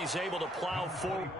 he's able to plow forward.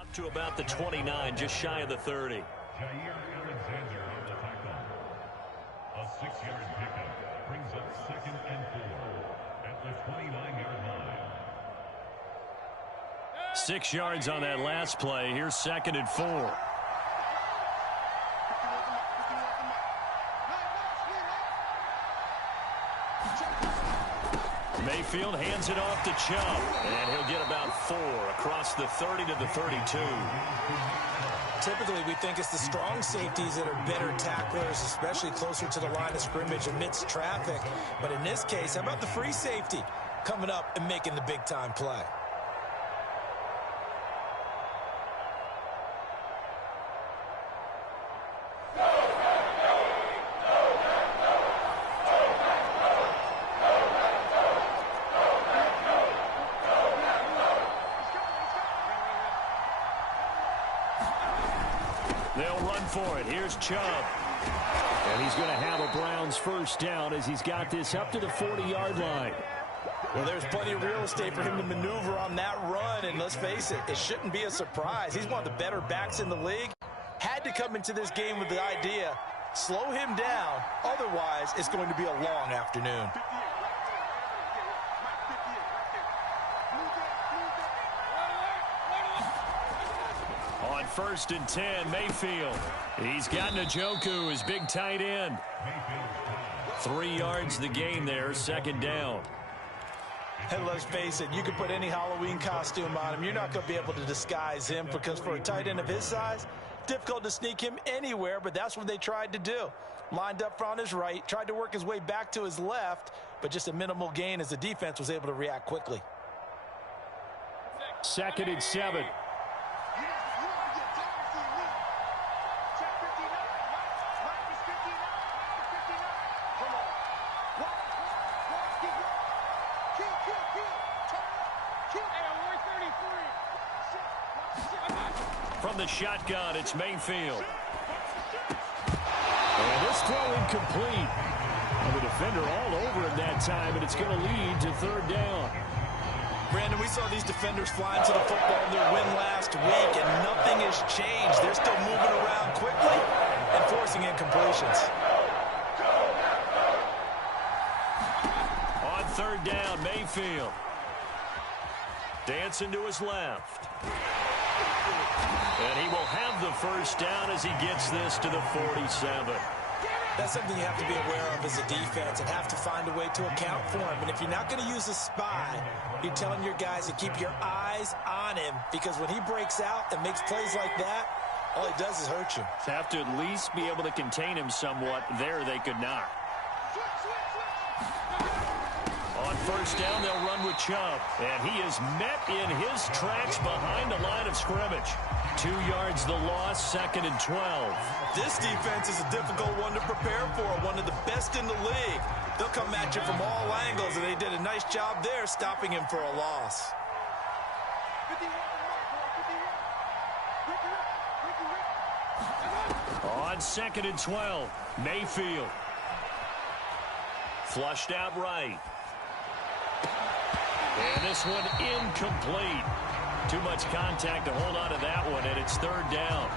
Up to about the 29, just shy of the 30. Jair Alexander on the tackle. A 6-yard pickup brings up 2nd and 4 at the 29-yard line. 6 yards on that last play. Here's 2nd and 4. Mayfield hands it off to Chubb, and he'll get about 4 across the 30 to the 32. Typically, we think it's the strong safeties that are better tacklers, especially closer to the line of scrimmage amidst traffic. But in this case, how about the free safety coming up and making the big-time play? They'll run for it. Here's Chubb. And he's going to have a Browns first down as he's got this up to the 40-yard line. Well, there's plenty of real estate for him to maneuver on that run, and let's face it, it shouldn't be a surprise. He's one of the better backs in the league. Had to come into this game with the idea, slow him down, otherwise it's going to be a long afternoon. On 1st and 10, Mayfield. He's got Njoku, his big tight end. 3 yards the gain there, 2nd down. And let's face it, you can put any Halloween costume on him. You're not going to be able to disguise him because for a tight end of his size, difficult to sneak him anywhere, but that's what they tried to do. Lined up on his right, tried to work his way back to his left, but just a minimal gain as the defense was able to react quickly. 2nd and 7. From the shotgun, it's Mayfield. And this throw incomplete. And the defender all over him that time, and it's going to lead to 3rd down. Brandon, we saw these defenders flying to the football in their win last week, and nothing has changed. They're still moving around quickly and forcing incompletions. On 3rd down, Mayfield. Dancing to his left. And he will have the first down as he gets this to the 47. That's something you have to be aware of as a defense and have to find a way to account for him. And if you're not going to use a spy, you're telling your guys to keep your eyes on him, because when he breaks out and makes plays like that, all he does is hurt you. Have to at least be able to contain him somewhat. There they could not. On 1st down, they'll run with Chubb. And he is met in his tracks behind the line of scrimmage. 2 yards the loss, 2nd and 12. This defense is a difficult one to prepare for, one of the best in the league. They'll come at you from all angles, and they did a nice job there stopping him for a loss. On 2nd and 12, Mayfield. Flushed out right. And this one incomplete. Too much contact to hold on to that one, and it's 3rd down.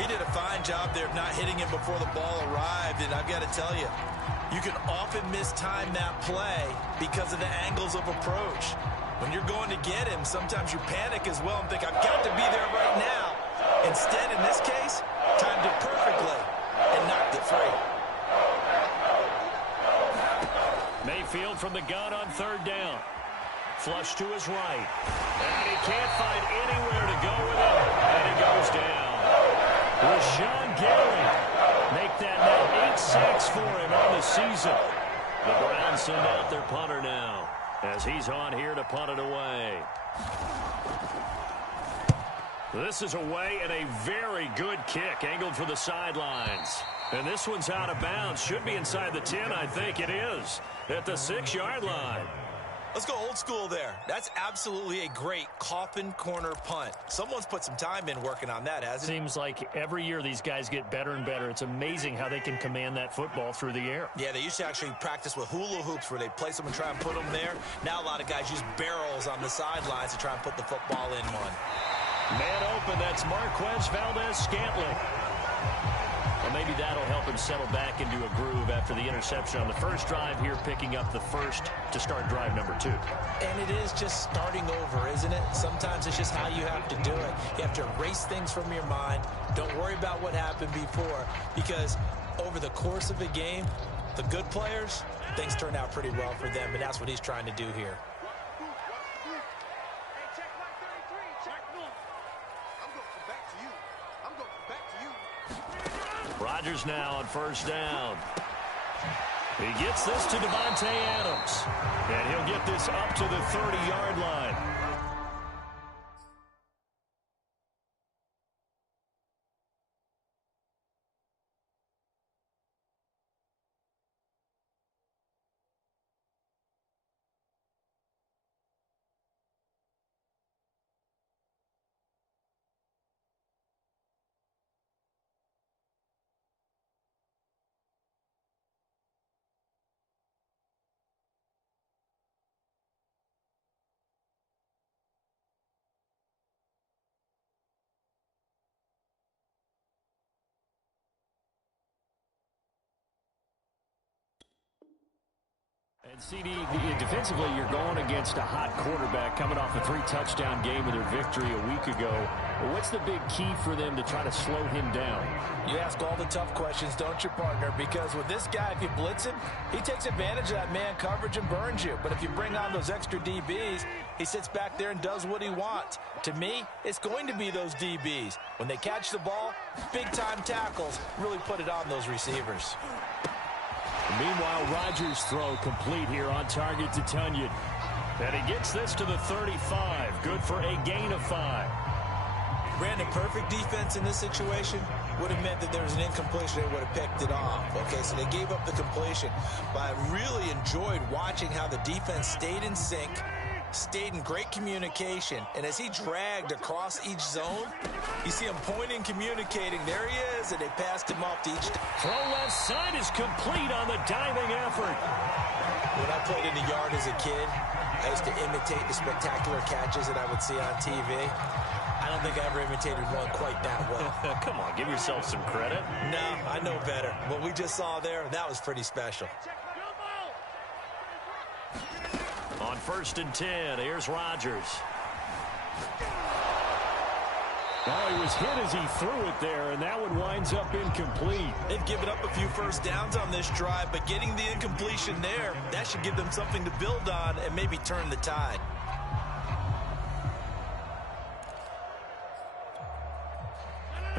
He did a fine job there of not hitting him before the ball arrived, and I've got to tell you, you can often mistime that play because of the angles of approach. When you're going to get him, sometimes you panic as well and think, I've got to be there right now. Instead, in this case, timed it perfectly and knocked it free. Mayfield from the gun on 3rd down. Flush to his right. And he can't find anywhere to go with it. And he goes down. Rashawn Gary make that now 8 sacks for him on the season. The Browns send out their punter now as he's on here to punt it away. This is away and a very good kick angled for the sidelines. And this one's out of bounds. Should be inside the 10, I think it is. At the 6-yard line. Let's go old school there. That's absolutely a great coffin corner punt. Someone's put some time in working on that, hasn't it? Seems like every year these guys get better and better. It's amazing how they can command that football through the air. Yeah, they used to actually practice with hula hoops where they place them and try and put them there. Now a lot of guys use barrels on the sidelines to try and put the football in one. Man open, that's Marquez Valdez-Scantling. Well, maybe that'll help him settle back into a groove after the interception on the first drive here, picking up the first to start drive number 2. And it is just starting over, isn't it? Sometimes it's just how you have to do it. You have to erase things from your mind. Don't worry about what happened before, because over the course of a game, the good players, things turn out pretty well for them, and that's what he's trying to do here. Rodgers now on first down. He gets this to Devontae Adams. And he'll get this up to the 30-yard line. And CD, defensively, you're going against a hot quarterback coming off a 3-touchdown game with their victory a week ago. What's the big key for them to try to slow him down? You ask all the tough questions, don't you, partner? Because with this guy, if you blitz him, he takes advantage of that man coverage and burns you. But if you bring on those extra DBs, he sits back there and does what he wants. To me, it's going to be those DBs. When they catch the ball, big-time tackles really put it on those receivers. Meanwhile, Rodgers' throw complete here on target to Tunyon. And he gets this to the 35. Good for a gain of 5. Brandon, perfect defense in this situation would have meant that there was an incompletion. They would have picked it off. Okay, so they gave up the completion. But I really enjoyed watching how the defense stayed in sync, stayed in great communication, and as he dragged across each zone, you see him pointing, communicating. There he is, and they passed him off to each. Throw left side is complete on the diving effort. When I played in the yard as a kid, I used to imitate the spectacular catches that I would see on TV. I don't think I ever imitated one quite that well. Come on, give yourself some credit. No, I know better. What we just saw there, that was pretty special. On 1st and 10, here's Rodgers. Oh, he was hit as he threw it there, and that one winds up incomplete. They've given up a few first downs on this drive, but getting the incompletion there, that should give them something to build on and maybe turn the tide.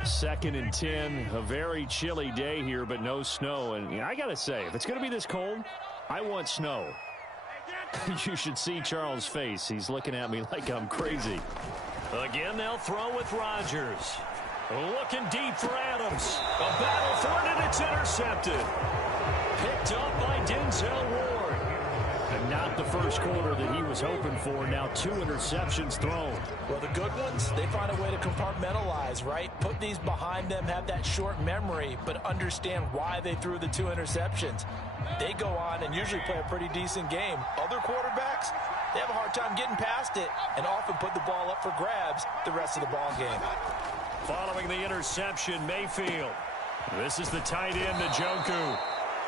Second and 10, a very chilly day here, but no snow. And I got to say, if it's going to be this cold, I want snow. You should see Charles' face. He's looking at me like I'm crazy. Again, they'll throw with Rodgers. Looking deep for Adams. A battle for it, and it's intercepted. Picked up by Denzel Ward. And not the first quarter that he was hoping for. Now 2 interceptions thrown. Well, the good ones, they find a way to compartmentalize, right? Put these behind them, have that short memory, but understand why they threw the 2 interceptions. They go on and usually play a pretty decent game. Other quarterbacks, they have a hard time getting past it and often put the ball up for grabs the rest of the ball game. Following the interception, Mayfield. This is the tight end, Njoku.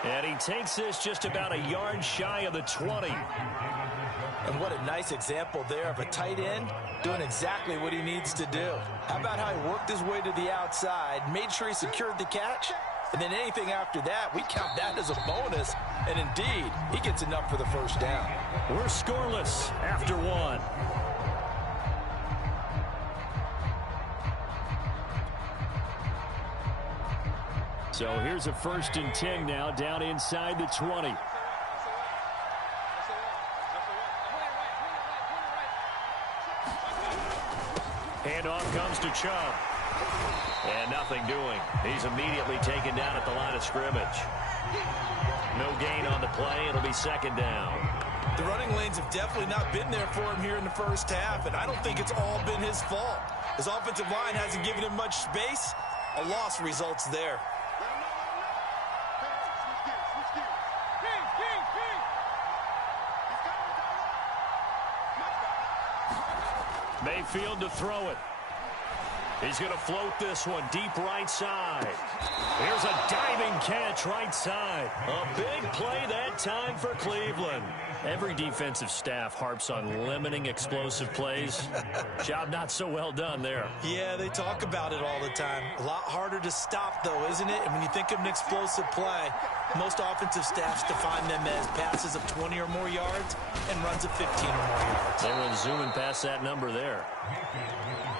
And he takes this just about a yard shy of the 20. And what a nice example there of a tight end doing exactly what he needs to do. How about how he worked his way to the outside, made sure he secured the catch, and then anything after that, we count that as a bonus. And indeed, he gets enough for the first down. We're scoreless after 1. So here's a 1st and 10 now, down inside the 20. Handoff comes to Chubb. And nothing doing. He's immediately taken down at the line of scrimmage. No gain on the play. It'll be second down. The running lanes have definitely not been there for him here in the first half, and I don't think it's all been his fault. His offensive line hasn't given him much space. A loss results there. Mayfield to throw it. He's going to float this one deep right side. Here's a diving catch right side. A big play that time for Cleveland. Every defensive staff harps on limiting explosive plays. Job not so well done there. Yeah, they talk about it all the time. A lot harder to stop, though, isn't it? And when you think of an explosive play, most offensive staffs define them as passes of 20 or more yards and runs of 15 or more yards. They were zooming past that number there.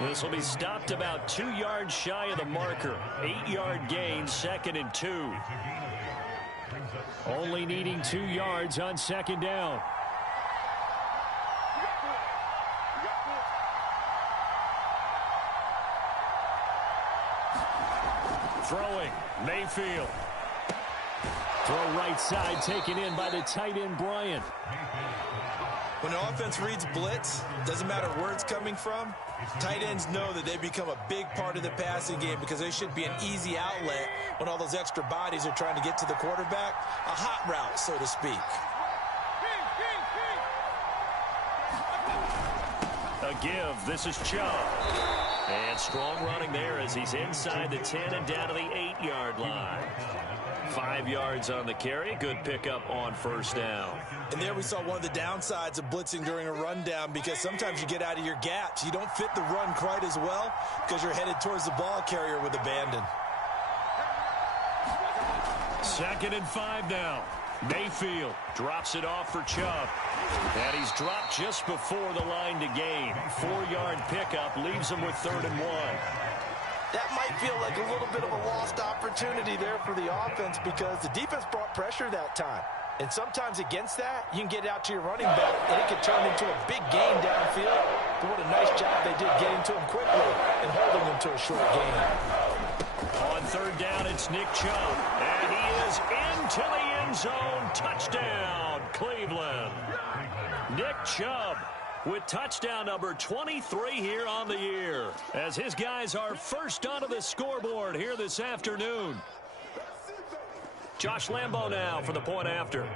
This will be stopped about 2 yards shy of the marker. 8-yard gain, 2nd and 2. Only needing 2 yards on second down. Throwing, Mayfield. Throw right side, taken in by the tight end, Bryant. When the offense reads blitz, doesn't matter where it's coming from, tight ends know that they become a big part of the passing game because they should be an easy outlet when all those extra bodies are trying to get to the quarterback. A hot route, so to speak. A give. This is Chubb. And strong running there as he's inside the 10 and down to the 8-yard line. 5 yards on the carry. Good pickup on first down. And there we saw one of the downsides of blitzing during a rundown because sometimes you get out of your gaps. You don't fit the run quite as well because you're headed towards the ball carrier with abandon. 2nd and 5 now. Mayfield drops it off for Chubb. And he's dropped just before the line to gain. 4-yard pickup leaves him with 3rd and 1. That might feel like a little bit of a lost opportunity there for the offense because the defense brought pressure that time. And sometimes against that, you can get out to your running back, and it could turn into a big gain downfield. But what a nice job they did getting to him quickly and holding him to a short gain. On 3rd down, it's Nick Chubb. And he is into the end zone. Touchdown, Cleveland. Nick Chubb with touchdown number 23 here on the year, as his guys are first onto the scoreboard here this afternoon. Josh Lambo now for the point after.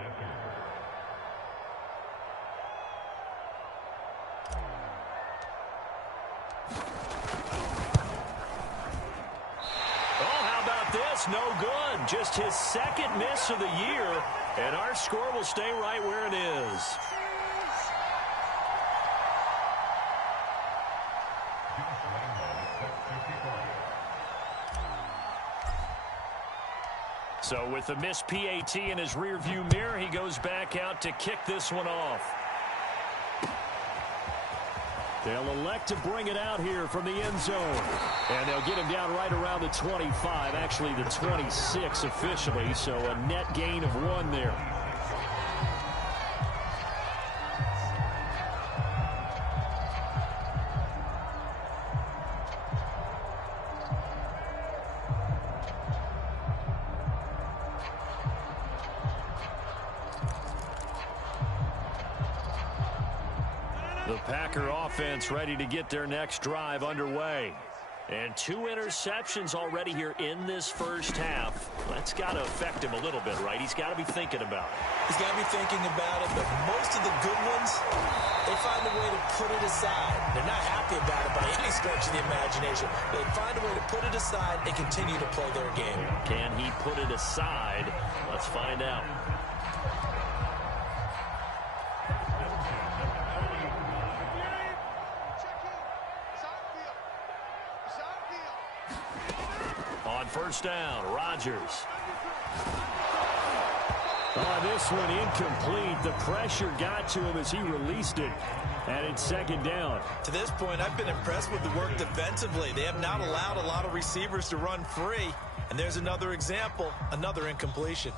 Oh, how about this? No good. Just his 2nd miss of the year, and our score will stay right where it is. So with the missed PAT in his rearview mirror, he goes back out to kick this one off. They'll elect to bring it out here from the end zone. And they'll get him down right around the 25, actually the 26 officially, so a net gain of 1 there. The Packer offense ready to get their next drive underway. And 2 interceptions already here in this first half. That's got to affect him a little bit, right? He's got to be thinking about it. He's got to be thinking about it, but most of the good ones, they find a way to put it aside. They're not happy about it by any stretch of the imagination. They find a way to put it aside and continue to play their game. Can he put it aside? Let's find out. On first down, Rodgers. This one incomplete. The pressure got to him as he released it. And it's 2nd down. To this point, I've been impressed with the work defensively. They have not allowed a lot of receivers to run free. And there's another example, another incompletion.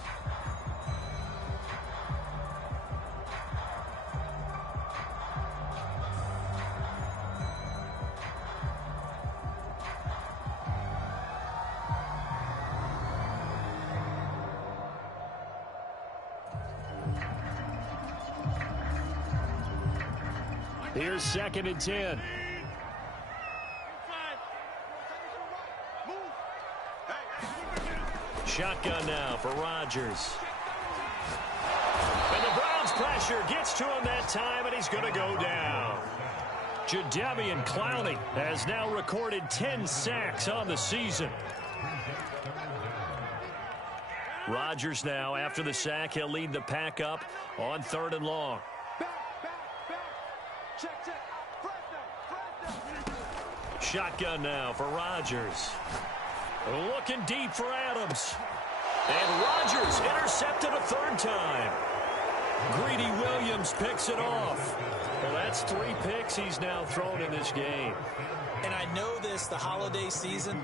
Here's 2nd and 10. Shotgun now for Rodgers. And the Browns pressure gets to him that time, and he's going to go down. Jadeveon Clowney has now recorded 10 sacks on the season. Rodgers now, after the sack, he'll lead the pack up on 3rd and long. Shotgun now for Rodgers. Looking deep for Adams. And Rodgers intercepted a 3rd time. Greedy Williams picks it off. Well, that's 3 picks he's now thrown in this game. And I know this, the holiday season,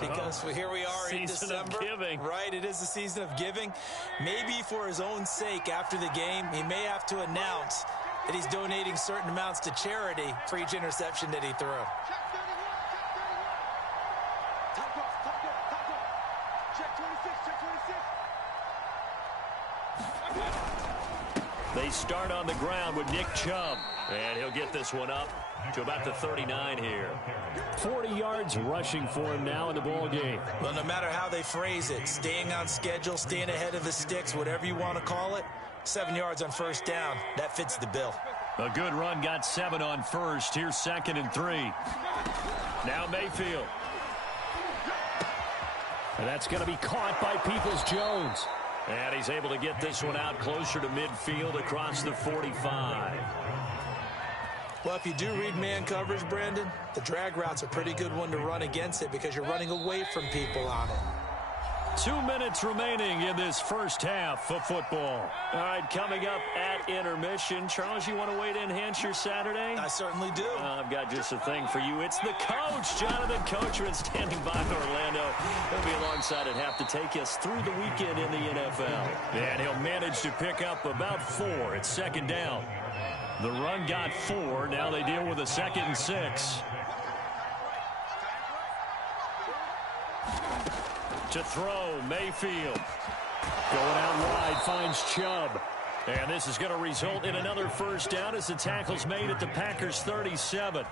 because here we are in December. Season of giving. Right, it is the season of giving. Maybe for his own sake after the game, he may have to announce that he's donating certain amounts to charity for each interception that he threw. They start on the ground with Nick Chubb. And he'll get this one up to about the 39 here. 40 yards rushing for him now in the ball game. Well, no matter how they phrase it, staying on schedule, staying ahead of the sticks, whatever you want to call it, 7 yards on 1st down, that fits the bill. A good run, got 7 on 1st. Here's 2nd and 3. Now Mayfield. And that's going to be caught by Peoples-Jones. And he's able to get this one out closer to midfield across the 45. Well, if you do read man coverage, Brandon, the drag route's a pretty good one to run against it because you're running away from people on it. 2 minutes remaining in this first half of football. All right, coming up at intermission. Charles, you want to wait to enhance your Saturday? I certainly do. I've got just a thing for you. It's the coach, Jonathan Coachman, standing by Orlando. He'll be alongside at half to take us through the weekend in the NFL. And he'll manage to pick up about 4. It's 2nd down. The run got 4. Now they deal with a 2nd and 6. To throw, Mayfield. Going out wide, finds Chubb. And this is going to result in another 1st down as the tackle's made at the Packers' 37.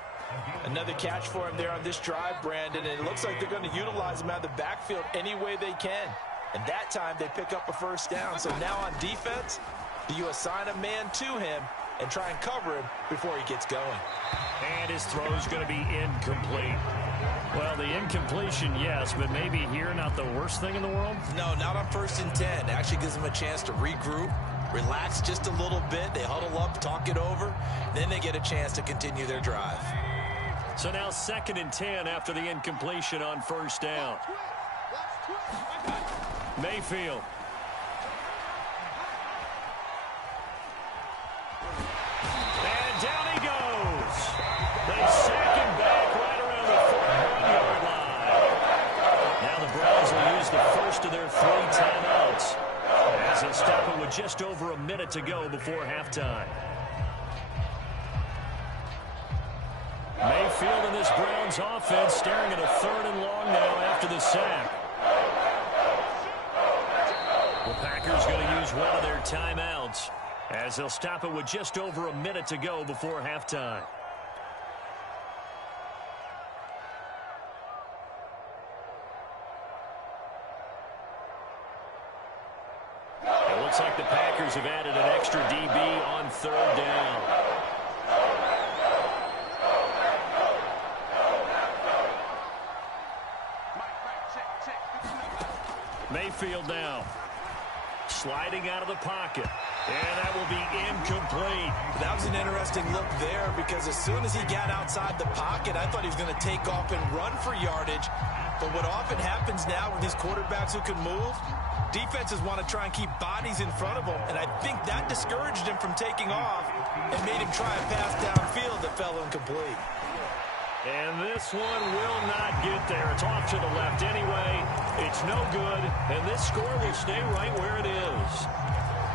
Another catch for him there on this drive, Brandon, and it looks like they're going to utilize him out of the backfield any way they can. And that time they pick up a 1st down. So now on defense, do you assign a man to him and try and cover him before he gets going? And his throw's going to be incomplete. Well, the incompletion, yes, but maybe here not the worst thing in the world? No, not on 1st and 10. It actually gives them a chance to regroup, relax just a little bit. They huddle up, talk it over. Then they get a chance to continue their drive. So now 2nd and 10 after the incompletion on 1st down. Mayfield. And down he goes. They sack him back right around the 41-yard line. Now the Browns will use the first of their 3 timeouts as they'll stop it with just over a minute to go before halftime. Mayfield and this Browns offense staring at a 3rd and long now after the sack. The Packers going to use one of their timeouts as they'll stop it with just over a minute to go before halftime. It looks like the Packers have added an extra DB on 3rd down. Mayfield now sliding out of the pocket, and that will be incomplete. That was an interesting look there because as soon as he got outside the pocket, I thought he was going to take off and run for yardage. But what often happens now with these quarterbacks who can move, defenses want to try and keep bodies in front of them, and I think that discouraged him from taking off and made him try a pass downfield that fell incomplete. And this one will not get there. It's off to the left anyway. It's no good, and this score will stay right where it is.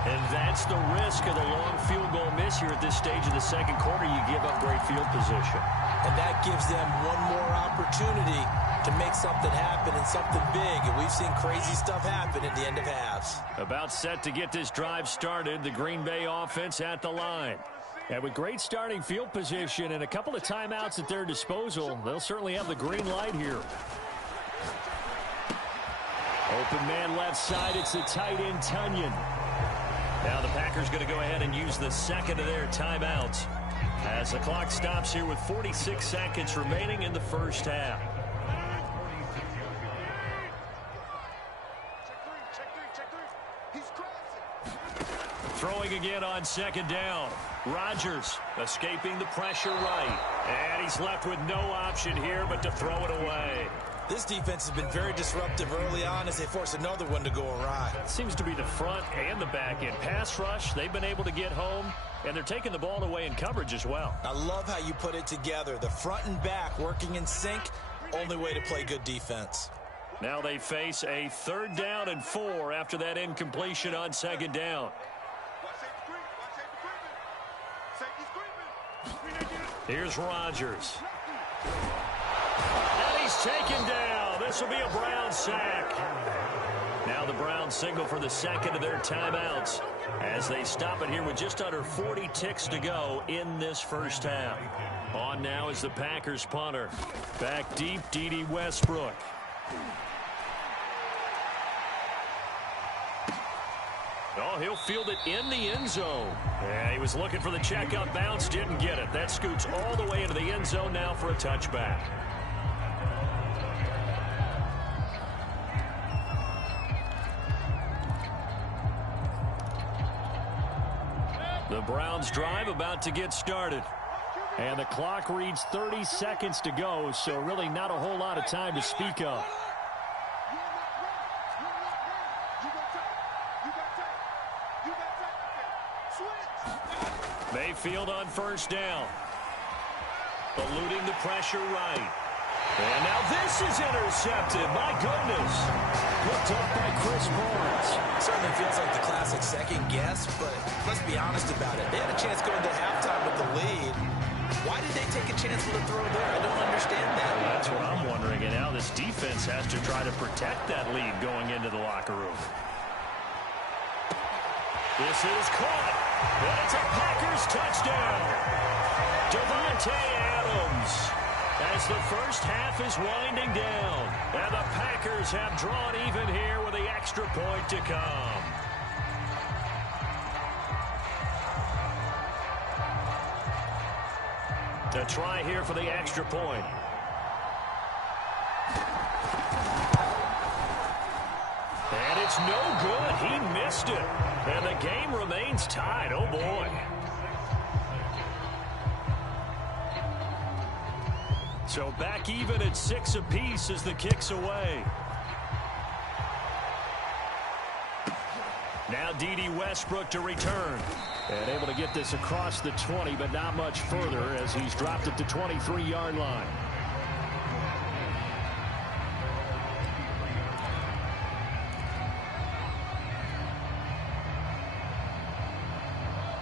And that's the risk of the long field goal miss here at this stage of the 2nd quarter. You give up great field position. And that gives them one more opportunity to make something happen and something big. And we've seen crazy stuff happen at the end of halves. About set to get this drive started. The Green Bay offense at the line. And with great starting field position and a couple of timeouts at their disposal, they'll certainly have the green light here. Open man left side, it's the tight end, Tunyon. Now the Packers going to go ahead and use the second of their timeouts as the clock stops here with 46 seconds remaining in the first half. Throwing again on second down. Rodgers escaping the pressure right. And he's left with no option here but to throw it away. This defense has been very disruptive early on as they force another one to go awry. It seems to be the front and the back end. Pass rush, they've been able to get home, and they're taking the ball away in coverage as well. I love how you put it together. The front and back working in sync, only way to play good defense. Now they face a 3rd down and 4 after that incompletion on second down. Here's Rodgers. And he's taken down. This will be a Browns sack. Now the Browns signal for the second of their timeouts as they stop it here with just under 40 ticks to go in this first half. On now is the Packers punter. Back deep, D.D. Westbrook. Oh, he'll field it in the end zone. Yeah, he was looking for the check-up bounce, didn't get it. That scoots all the way into the end zone now for a touchback. The Browns drive about to get started. And the clock reads 30 seconds to go, so really not a whole lot of time to speak of. Mayfield on first down. Eluding the pressure right. And now this is intercepted. My goodness. Looked up by Chris Barnes. Certainly feels like the classic second guess, but let's be honest about it. They had a chance going to halftime with the lead. Why did they take a chance with a throw there? I don't understand that. Well, that's what I'm wondering. And now this defense has to try to protect that lead going into the locker room. This is caught. And it's a Packers touchdown. Davante Adams. As the first half is winding down. And the Packers have drawn even here with the extra point to come. To try here for the extra point. And it's no good. He missed it. And the game remains tied. Oh, boy. So back even at 6 apiece as the kick's away. Now D.D. Westbrook to return. And able to get this across the 20, but not much further as he's dropped at the 23-yard line.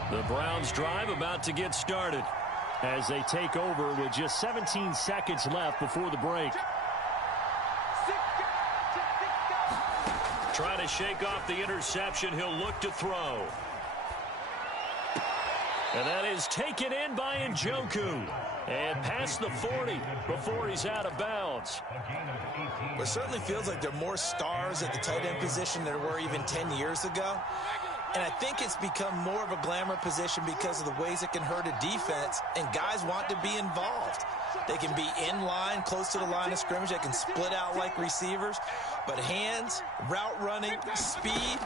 The Browns drive about to get started as they take over with just 17 seconds left before the break. Trying to shake off the interception. He'll look to throw. And that is taken in by Njoku. And past the 40 before he's out of bounds. Well, it certainly feels like there are more stars at the tight end position than there were even 10 years ago. And I think it's become more of a glamour position because of the ways it can hurt a defense, and guys want to be involved. They can be in line, close to the line of scrimmage. They can split out like receivers. But hands, route running, speed,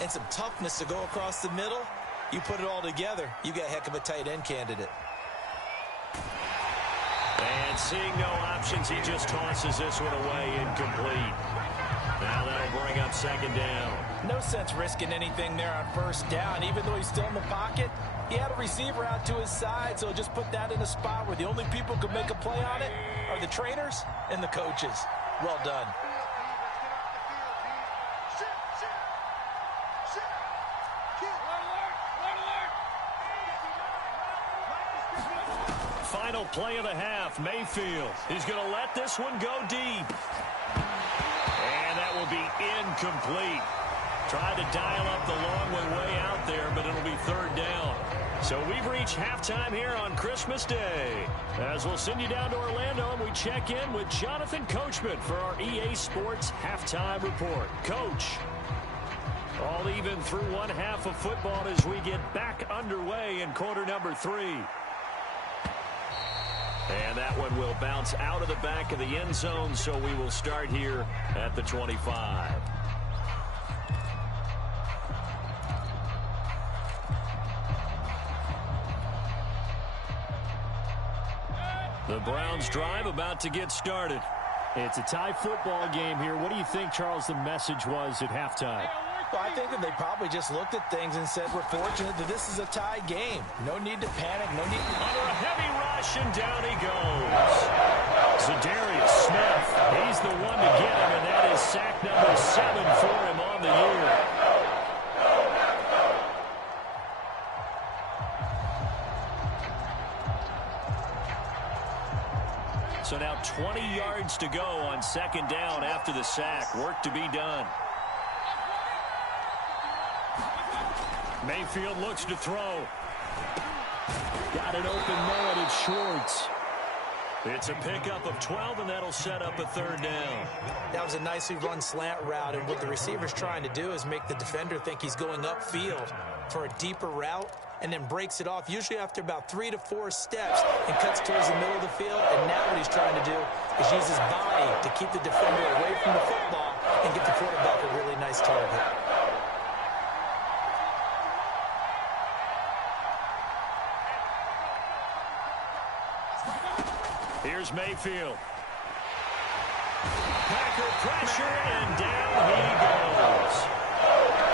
and some toughness to go across the middle, you put it all together, you got a heck of a tight end candidate. And seeing no options, he just tosses this one away incomplete. Now that'll bring up second down. No sense risking anything there on first down. Even though he's still in the pocket, he had a receiver out to his side, so just put that in a spot where the only people who can make a play on it are the trainers and the coaches. Well done. Final play of the half, Mayfield. He's going to let this one go deep. And that will be incomplete. Tried to dial up the long way out there, but it'll be third down. So we've reached halftime here on Christmas Day. As we'll send you down to Orlando, and we check in with Jonathan Coachman for our EA Sports Halftime Report. Coach, all even through one half of football as we get back underway in quarter number 3. And that one will bounce out of the back of the end zone, so we will start here at the 25. The Browns drive about to get started. It's a tie football game here. What do you think, Charles, the message was at halftime? Well, I think that they probably just looked at things and said, we're fortunate that this is a tie game. No need to panic. No need. Under a heavy rush, and down he goes. Zadarius Smith, he's the one to get him, and that is sack number 7 for him on the year. So now 20 yards to go on second down after the sack. Work to be done. Mayfield looks to throw. Got an open man. It's Schwartz. It's a pickup of 12, and that'll set up a third down. That was a nicely run slant route, and what the receiver's trying to do is make the defender think he's going upfield for a deeper route, and then breaks it off, usually after about 3 to 4 steps, and cuts towards the middle of the field. And now what he's trying to do is use his body to keep the defender away from the football and get the quarterback a really nice target. Here's Mayfield. Packer pressure, and down he goes.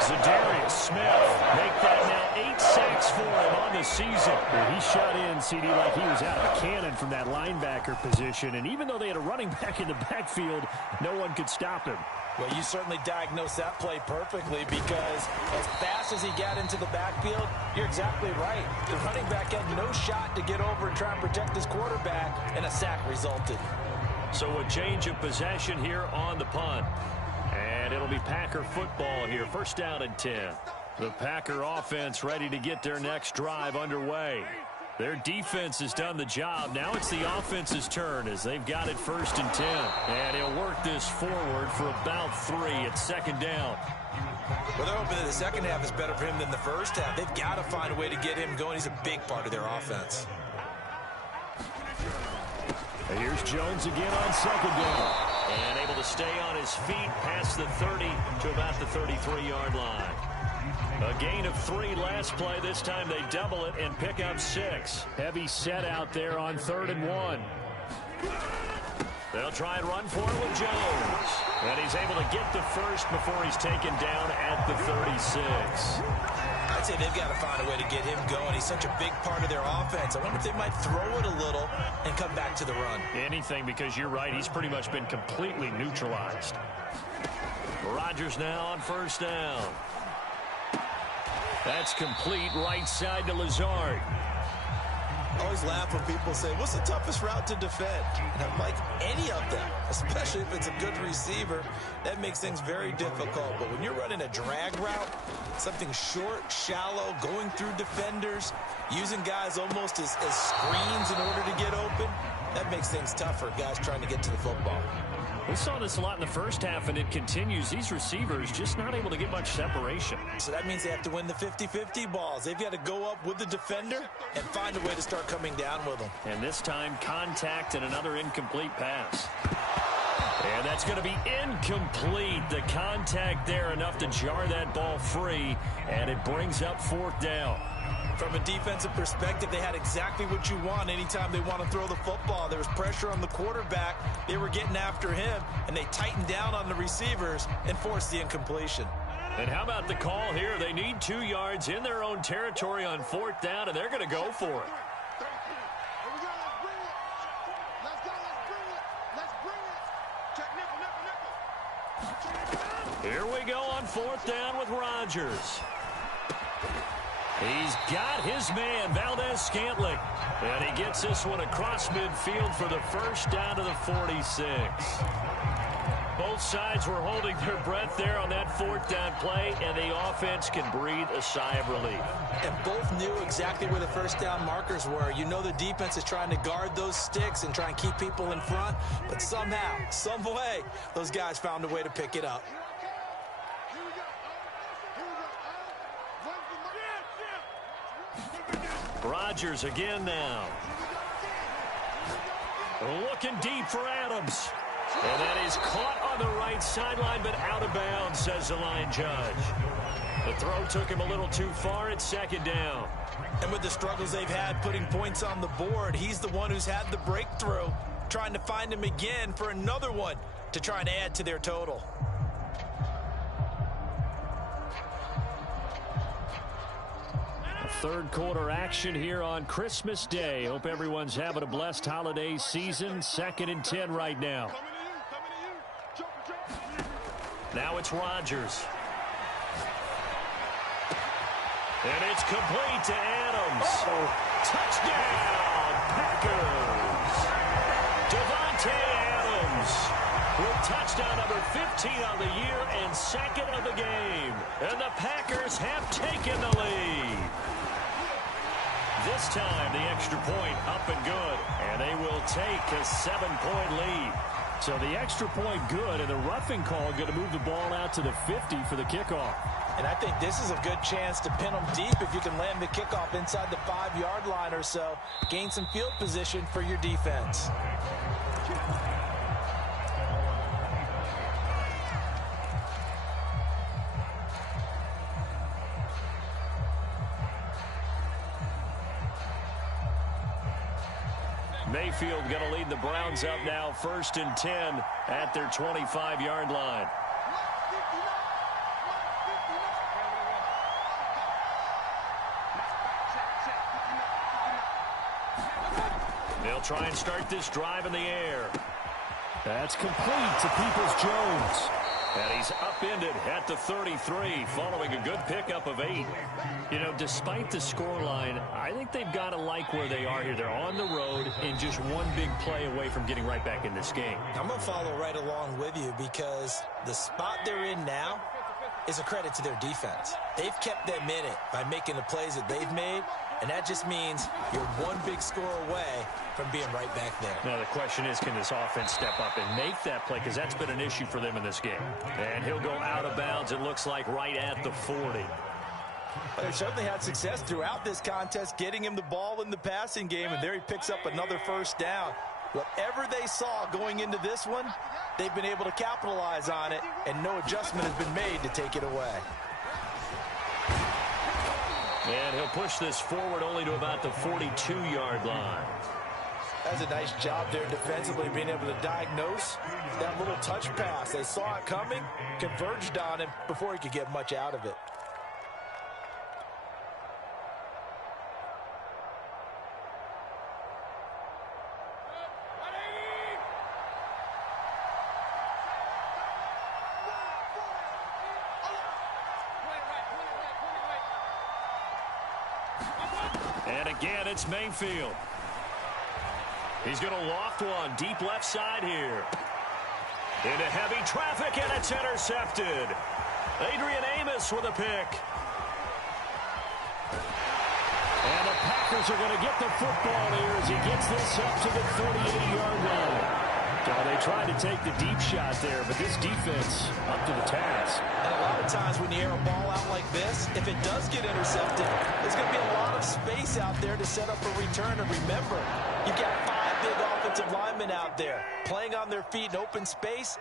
Zadarius Smith make that now 8 sacks for him on the season. He shot in, CD, like he was out of a cannon from that linebacker position. And even though they had a running back in the backfield, no one could stop him. Well, you certainly diagnosed that play perfectly, because as fast as he got into the backfield, you're exactly right. The running back had no shot to get over and try and protect his quarterback, and a sack resulted. So a change of possession here on the punt. And it'll be Packer football here. First down and 10. The Packer offense ready to get their next drive underway. Their defense has done the job. Now it's the offense's turn as they've got it first and 10. And he'll work this forward for about 3 at second down. Well, they're hoping that the second half is better for him than the first half. They've got to find a way to get him going. He's a big part of their offense. And here's Jones again on second down. And able to stay on his feet past the 30 to about the 33-yard line. A gain of 3 last play. This time they double it and pick up 6. Heavy set out there on 3rd and 1. They'll try and run for it with Jones. And he's able to get the first before he's taken down at the 36. I'd say they've got to find a way to get him going. He's such a big part of their offense. I wonder if they might throw it a little and come back to the run. Anything, because you're right. He's pretty much been completely neutralized. Rodgers now on first down. That's complete, right side to Lazard. I always laugh when people say, what's the toughest route to defend? And I'm like, any of them, especially if it's a good receiver, that makes things very difficult. But when you're running a drag route, something short, shallow, going through defenders, using guys almost as screens in order to get open, that makes things tough for guys trying to get to the football. We saw this a lot in the first half, and it continues. These receivers just not able to get much separation. So that means they have to win the 50-50 balls. They've got to go up with the defender and find a way to start coming down with them. And this time, contact and another incomplete pass. And that's going to be incomplete. The contact there enough to jar that ball free, and it brings up 4th down. From a defensive perspective, they had exactly what you want anytime they want to throw the football. There was pressure on the quarterback. They were getting after him, and they tightened down on the receivers and forced the incompletion. And how about the call here? They need 2 yards in their own territory on 4th down, and they're going to go for it. Here we go on 4th down with Rodgers. He's got his man, Valdez-Scantling. And he gets this one across midfield for the first down to the 46. Both sides were holding their breath there on that fourth down play, and the offense can breathe a sigh of relief. And both knew exactly where the first down markers were. You know the defense is trying to guard those sticks and try and keep people in front, but somehow, some way, those guys found a way to pick it up. Rodgers again now. Looking deep for Adams. And that is caught on the right sideline, but out of bounds, says the line judge. The throw took him a little too far. It's second down. And with the struggles they've had putting points on the board, he's the one who's had the breakthrough, trying to find him again for another one to try and add to their total. Third quarter action here on Christmas Day. Hope everyone's having a blessed holiday season. 2nd and 10 right now. Now it's Rodgers. And it's complete to Adams. Touchdown, Packers. Devontae Adams with touchdown number 15 on the year and 2nd of the game. And the Packers have taken the lead. This time, the extra point up and good, and they will take a 7-point lead. So the extra point good, and the roughing call going to move the ball out to the 50 for the kickoff. And I think this is a good chance to pin them deep if you can land the kickoff inside the 5-yard line or so. Gain some field position for your defense. Mayfield going to lead the Browns up now, 1st and 10 at their 25-yard line. They'll try and start this drive in the air. That's complete to Peoples-Jones. And he's upended at the 33 following a good pickup of 8. You know, despite the scoreline, I think they've got to like where they are here. They're on the road and just one big play away from getting right back in this game. I'm going to follow right along with you because the spot they're in now is a credit to their defense. They've kept them in it by making the plays that they've made, and that just means you're one big score away from being right back there. Now the question is, can this offense step up and make that play? Because that's been an issue for them in this game. And he'll go out of bounds, it looks like, right at the 40. They've certainly had success throughout this contest, getting him the ball in the passing game, and there he picks up another first down. Whatever they saw going into this one, they've been able to capitalize on it, and no adjustment has been made to take it away. And he'll push this forward only to about the 42-yard line. That's a nice job there defensively, being able to diagnose that little touch pass. They saw it coming, converged on him before he could get much out of it. And again, it's Mayfield. He's going to loft one deep left side here. Into heavy traffic, and it's intercepted. Adrian Amos with a pick. And the Packers are going to get the football here as he gets this up to the 38-yard line. Well, they tried to take the deep shot there, but this defense up to the task. And a lot of times when you air a ball out like this, if it does get intercepted, there's going to be a lot of space out there to set up a return. And remember, you've got 5 big offensive linemen out there playing on their feet in open space.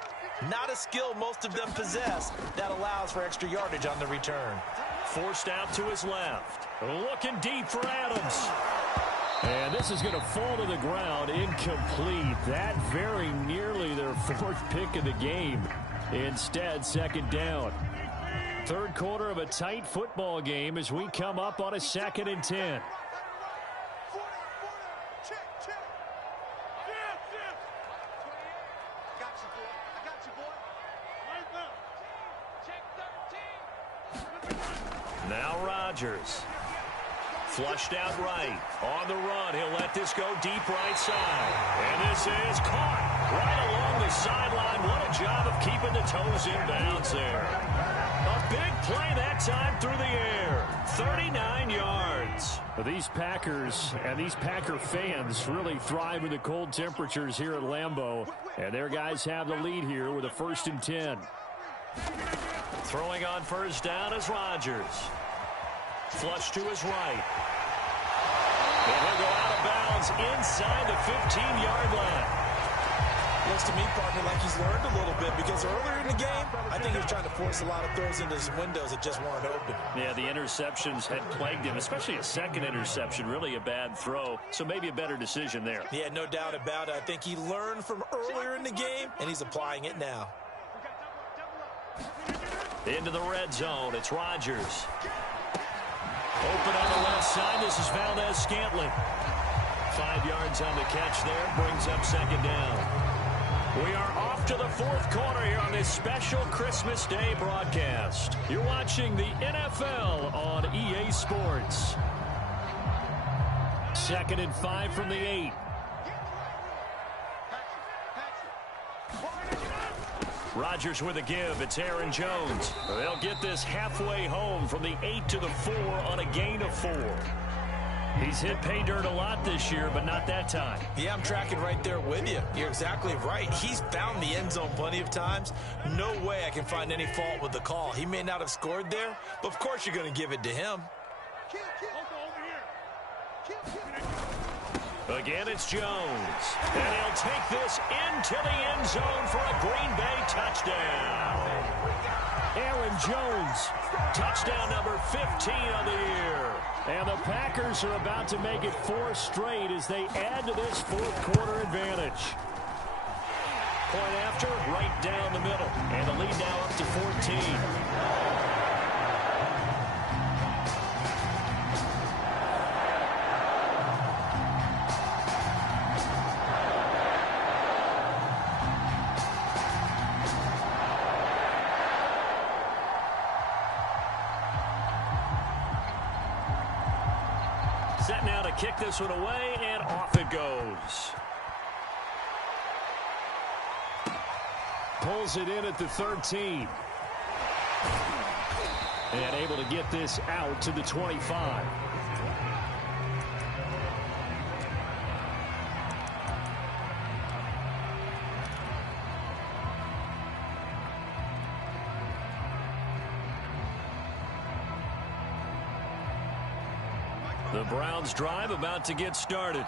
Not a skill most of them possess that allows for extra yardage on the return. Forced out to his left. Looking deep for Adams. And this is going to fall to the ground, incomplete. That very nearly their 4th pick of the game. Instead, 2nd down. Third quarter of a tight football game as we come up on a 2nd and 10. Now Rodgers. Flushed out right. On the run, he'll let this go deep right side. And this is caught right along the sideline. What a job of keeping the toes in bounds there. A big play that time through the air. 39 yards. These Packers and these Packer fans really thrive in the cold temperatures here at Lambeau. And their guys have the lead here with a 1st and 10. Throwing on first down is Rodgers. Flush to his right. And he'll go out of bounds inside the 15-yard line. Looks to me, partner, like he's learned a little bit because earlier in the game, I think he was trying to force a lot of throws into his windows that just weren't open. Yeah, the interceptions had plagued him, especially a second interception, really a bad throw. So maybe a better decision there. Yeah, no doubt about it. I think he learned from earlier in the game, and he's applying it now. Into the red zone, it's Rodgers. Open on the left side, this is Valdez-Scantling. 5 yards on the catch there, brings up 2nd down. We are off to the 4th quarter here on this special Christmas Day broadcast. You're watching the NFL on EA Sports. 2nd and 5 from the 8. Rodgers with a give. It's Aaron Jones. They'll get this halfway home from the 8 to the 4 on a gain of 4. He's hit pay dirt a lot this year, but not that time. Yeah, I'm tracking right there with you. You're exactly right. He's found the end zone plenty of times. No way I can find any fault with the call. He may not have scored there, but of course you're going to give it to him. Again, it's Jones. And he'll take this into the end zone for a Green Bay touchdown. Aaron Jones, touchdown number 15 on the year. And the Packers are about to make it 4 straight as they add to this 4th quarter advantage. Point after, right down the middle. And the lead now up to 14. Set now to kick this one away, and off it goes. Pulls it in at the 13. And able to get this out to the 25. The Browns drive about to get started.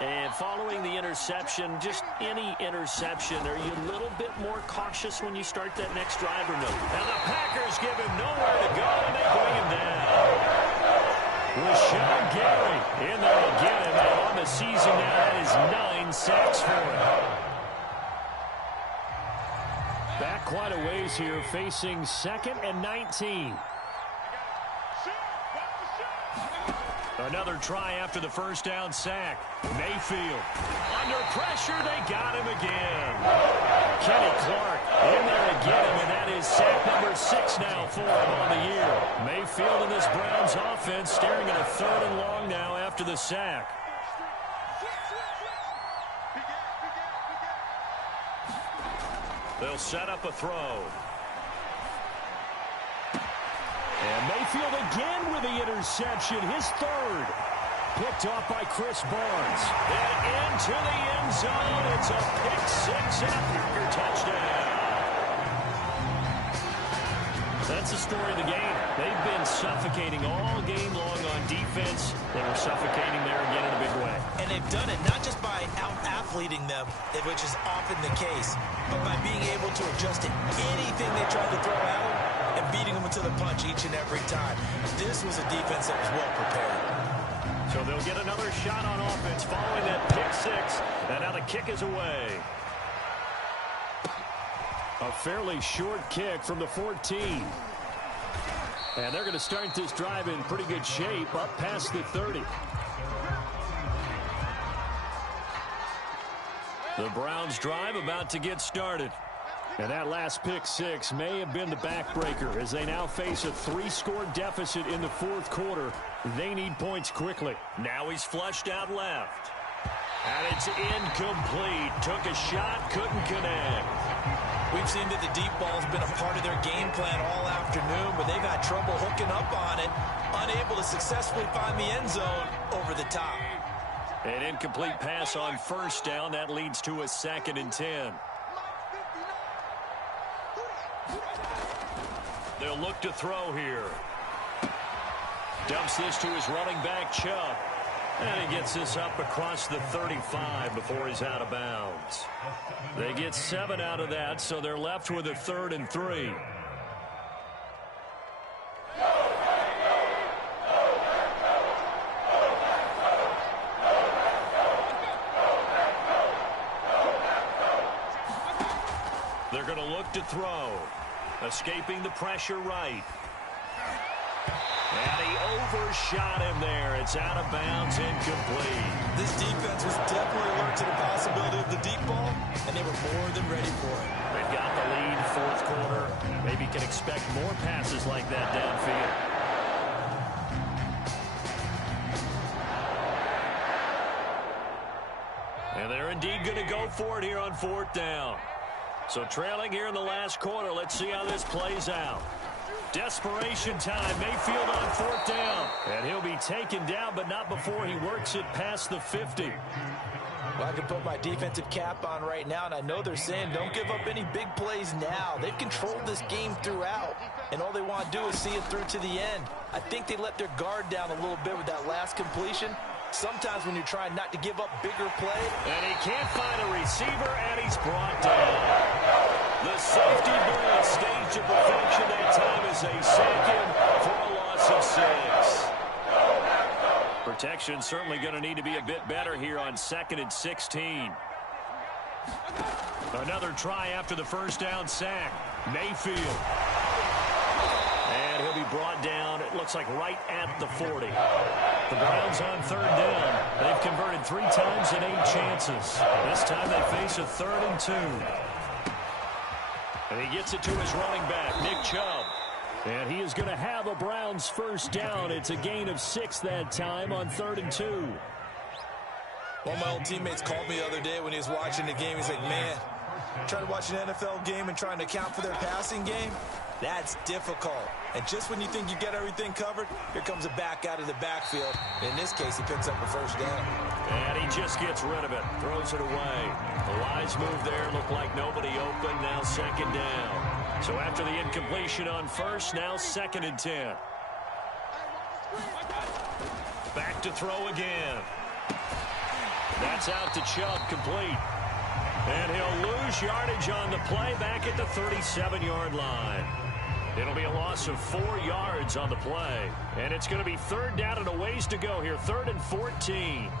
And following the interception, just any interception, are you a little bit more cautious when you start that next drive or no? And the Packers give him nowhere to go, and they bring him down. Rashawn Gary in there again, and on the season now, that is 9 sacks for him. Back quite a ways here, facing 2nd and 19. Another try after the first down sack. Mayfield. Under pressure, they got him again. Kenny Clark in there again, and that is sack number 6 now for him on the year. Mayfield and this Browns offense staring at a 3rd and long now after the sack. They'll set up a throw. And Mayfield again with the interception, his 3rd. Picked off by Chris Barnes. And into the end zone. It's a pick 6 and a Packer touchdown. That's the story of the game. They've been suffocating all game long on defense. They were suffocating there again in a big way. And they've done it not just by out-athleting them, which is often the case, but by being able to adjust to anything they tried to throw at them and beating them to the punch each and every time. This was a defense that was well prepared. So they'll get another shot on offense following that pick 6. And now the kick is away. A fairly short kick from the 14. And they're going to start this drive in pretty good shape up past the 30. The Browns drive about to get started. And that last pick 6 may have been the backbreaker as they now face a 3-score deficit in the 4th quarter. They need points quickly. Now he's flushed out left. And it's incomplete. Took a shot, couldn't connect. We've seen that the deep ball has been a part of their game plan all afternoon, but they've had trouble hooking up on it, unable to successfully find the end zone over the top. An incomplete pass on first down. That leads to a 2nd and 10. They'll look to throw here. Dumps this to his running back, Chubb. And he gets this up across the 35 before he's out of bounds. They get 7 out of that, so they're left with a 3rd and 3. They're going to look to throw. Escaping the pressure right. And he overshot him there. It's out of bounds, incomplete. This defense was definitely alert to the possibility of the deep ball, and they were more than ready for it. They've got the lead, 4th quarter. Maybe can expect more passes like that downfield. And they're indeed going to go for it here on 4th down. So trailing here in the last quarter. Let's see how this plays out. Desperation time. Mayfield on 4th down. And he'll be taken down, but not before he works it past the 50. Well, I can put my defensive cap on right now, and I know they're saying don't give up any big plays now. They've controlled this game throughout, and all they want to do is see it through to the end. I think they let their guard down a little bit with that last completion. Sometimes when you're trying not to give up bigger play. And he can't find a receiver, and he's brought down. The safety blitz staged to perfection. That time is a second for a loss of 6. Protection certainly going to need to be a bit better here on 2nd and 16. Another try after the first down sack. Mayfield. And he'll be brought down, it looks like right at the 40. The Browns on 3rd down. They've converted 3 times in 8 chances. This time they face a 3rd and 2. And he gets it to his running back, Nick Chubb. And he is going to have a Browns first down. It's a gain of 6 that time on 3rd and 2. One of my old teammates called me the other day when he was watching the game. He's like, man, trying to watch an NFL game and trying to account for their passing game, that's difficult. And just when you think you get everything covered, here comes a back out of the backfield. And in this case, he picks up a first down. And he just gets rid of it, throws it away. The wise move there, looked like nobody open, now 2nd down. So after the incompletion on first, now 2nd and 10. Back to throw again. That's out to Chubb, complete. And he'll lose yardage on the play back at the 37-yard line. It'll be a loss of 4 yards on the play. And it's going to be 3rd down and a ways to go here, 3rd and 14.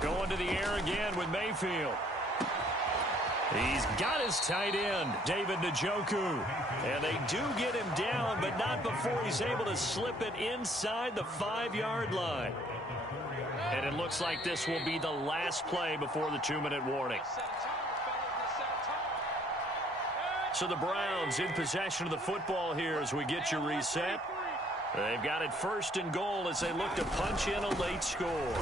Going to the air again with Mayfield. He's got his tight end, David Njoku. And they do get him down, but not before he's able to slip it inside the 5-yard line. And it looks like this will be the last play before the 2-minute warning. So the Browns in possession of the football here as we get your reset. They've got it 1st and goal as they look to punch in a late score.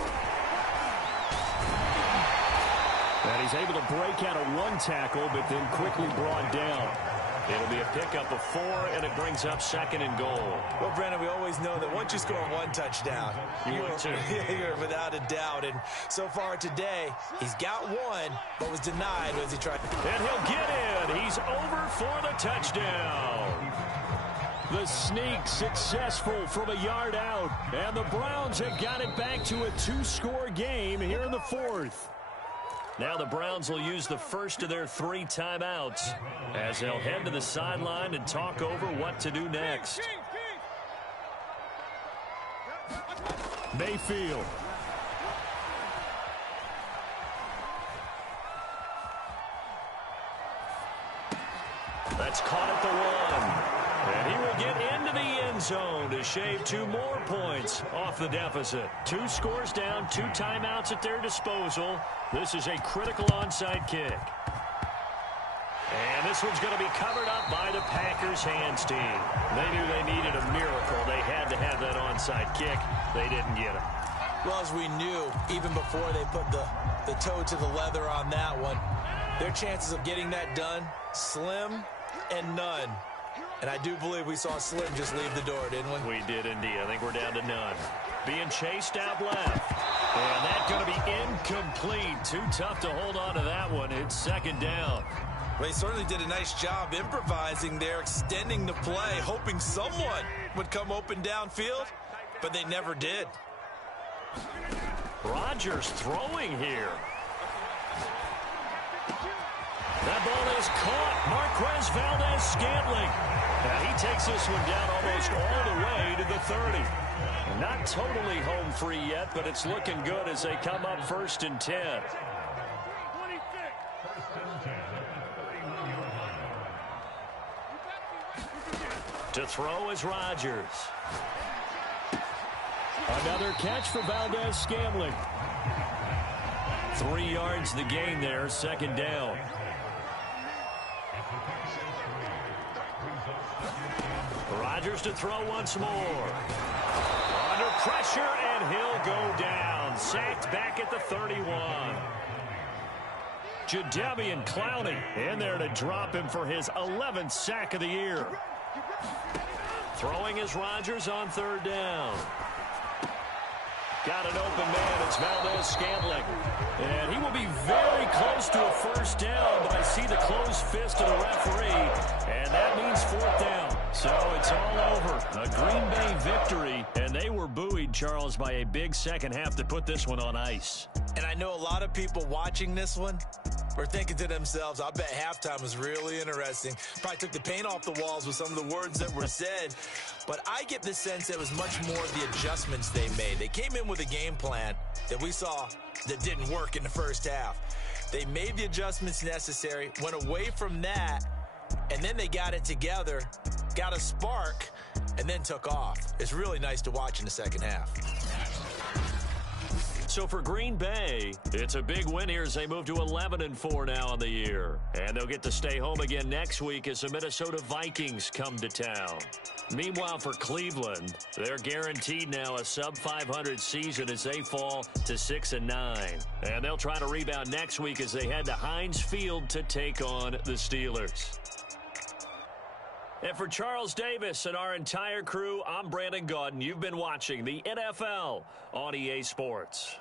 And he's able to break out of 1 tackle, but then quickly brought down. It'll be a pickup of 4, and it brings up 2nd and goal. Well, Brandon, we always know that once you score 1 touchdown, you're without a doubt. And so far today, he's got 1, but was denied as he tried. And he'll get in. He's over for the touchdown. The sneak successful from a yard out. And the Browns have got it back to a 2-score game here in the 4th. Now the Browns will use the first of their 3 timeouts as they'll head to the sideline and talk over what to do next. Mayfield. That's caught at the 1. And he will get into the end zone to shave 2 more points off the deficit. 2 scores down, 2 timeouts at their disposal. This is a critical onside kick. And this one's going to be covered up by the Packers hands team. They knew they needed a miracle. They had to have that onside kick. They didn't get it. Well, as we knew, even before they put the toe to the leather on that one, their chances of getting that done, slim and none. And I do believe we saw Slim just leave the door, didn't we? We did indeed. I think we're down to none. Being chased out left. And that's going to be incomplete. Too tough to hold on to that one. It's second down. Well, they certainly did a nice job improvising there, extending the play, hoping someone would come open downfield, but they never did. Rodgers throwing here. That ball is caught. Marquez Valdez-Scantling. Now he takes this one down almost all the way to the 30. Not totally home free yet, but it's looking good as they come up 1st and 10. To throw is Rodgers. Another catch for Valdez-Scantling. 3 yards the gain there, 2nd down. Rodgers to throw once more. Under pressure, and he'll go down. Sacked back at the 31. Jadeveon Clowney in there to drop him for his 11th sack of the year. Throwing is Rodgers on 3rd down. Got an open man. It's Valdez-Scantling. And he will be very close to a 1st down, but I see the closed fist of the referee, and that means 4th down. So it's all over. A Green Bay victory, and they were buoyed, Charles, by a big second half to put this one on ice. And I know a lot of people watching this one were thinking to themselves, I bet halftime was really interesting. Probably took the paint off the walls with some of the words that were said. But I get the sense it was much more the adjustments they made. They came in with a game plan that we saw that didn't work in the first half. They made the adjustments necessary, went away from that, and then they got it together, got a spark, and then took off. It's really nice to watch in the second half. So for Green Bay, it's a big win here as they move to 11-4 now on the year. And they'll get to stay home again next week as the Minnesota Vikings come to town. Meanwhile, for Cleveland, they're guaranteed now a sub-500 season as they fall to 6-9. And they'll try to rebound next week as they head to Heinz Field to take on the Steelers. And for Charles Davis and our entire crew, I'm Brandon Gaudin. You've been watching the NFL on EA Sports.